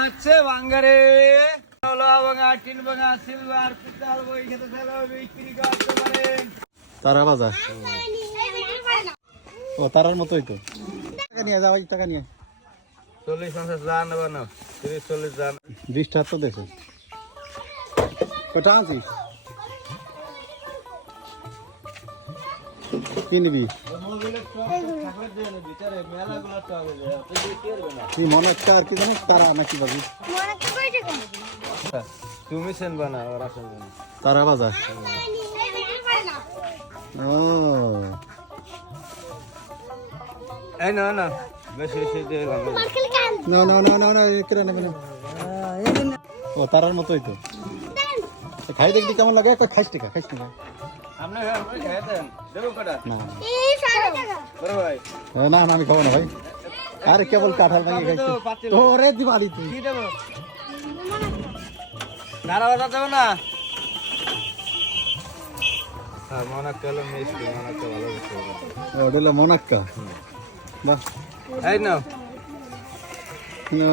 হচ্ছে বাঙ্গারে। সিলভার পিতল বই খেতে বিক্রি করতে পারেন তারা বাজার। ও তারার মতোই তো। টাকা নিয়ে যাও টাকা নিয়ে। চল্লিশ পঞ্চাশ জান নেব না তিরিশ চল্লিশ জান বিশ টাকা তো দেশে। কটা আছিস কি নিবি? তুই মনে আর কি তারা নাকি বাবু তুমি ওরা তারা বাজার ও এই না না বেশি বেশি দিয়ে না না না না না কেন নেবে না ও তারার মতোই তো খাই দেখবি কেমন লাগে খাইস টিকা খাইস টিকা না। না না আমি খাব না ভাই। আরে কেবল কাঁঠাল ভেঙে খাইছি। ওরে দিবালি তুই? নাড়া দেবো না? হ্যাঁ, মনাক্কা। না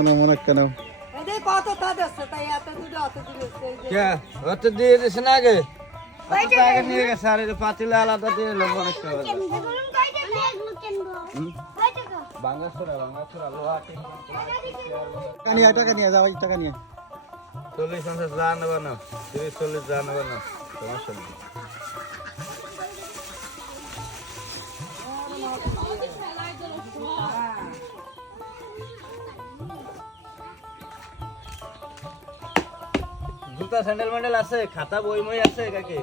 না মনাক্কা নাও। কে? অত দিয়ে দিছে না আগে? আগে নিয়ে গেছে, আর পাতিলে আলাদা দিয়ে লোহা টিন। টাকা নিয়ে আয়, টাকা নিয়ে চল্লিশ পঞ্চাশ যা নেব না তিরিশ চল্লিশ যা নেব না জুতা স্যান্ডেল ম্যান্ডেল আছে খাতা বই মই আছে কাকে?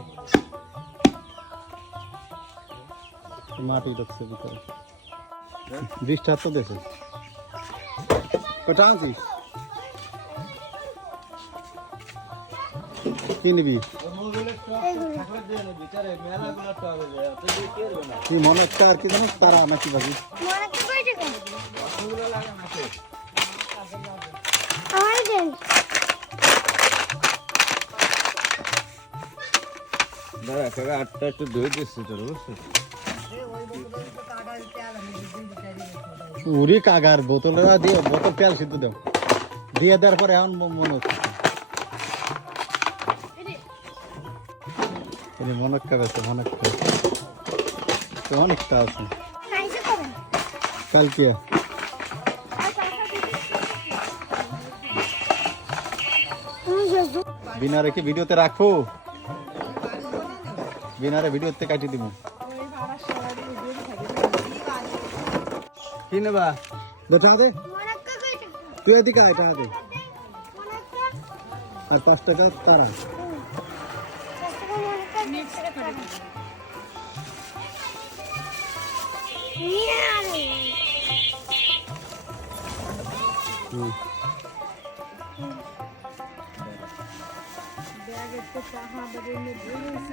মাটি ঢুকছে ভিতরে। বিশ টাকা তো দেশে কটা আছিস? কি নিবি? তুই মনে একটা আর কি জানিস? তারা নাকি বাবু কাকা আটটা একটু ধুয়ে দিচ্ছি তোর উড়ি কাগার বোতলে তেল সিদ্ধ দাও। দিয়ে দেওয়ার পরে এখন মনে হচ্ছে। বেছে, মনক্কা। তো অনেকটা আছে। কালকে। বিনারে কি ভিডিওতে রাখো। বিনারে ভিডিওতে কাটি দিব। কি নেবা? দেখা দে। তুই এদিকে আয় টাকা দে। আর পাঁচ টাকা তারা। হুম।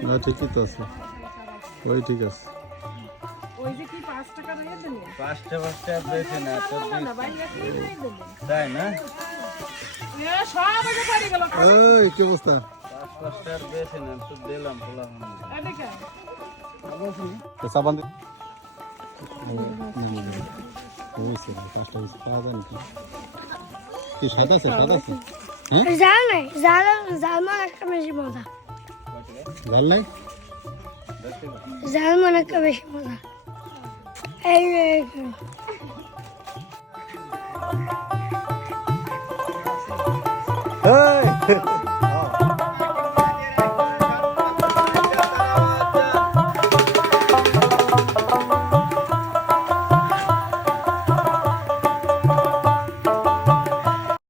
না ঠিকই তো আছে। ওই ঠিক আছে। পাঁচটা পাঁচটা বেশি না তো তাই না? ওই কি অবস্থা? না তো দিলাম তো সাবান দে। কি স্বাদ আছে স্বাদ আছে? জাল নাই জাল জাল একটা বেশি মজা। ভালো নাই? জাল একটা বেশি মজা। এই এই!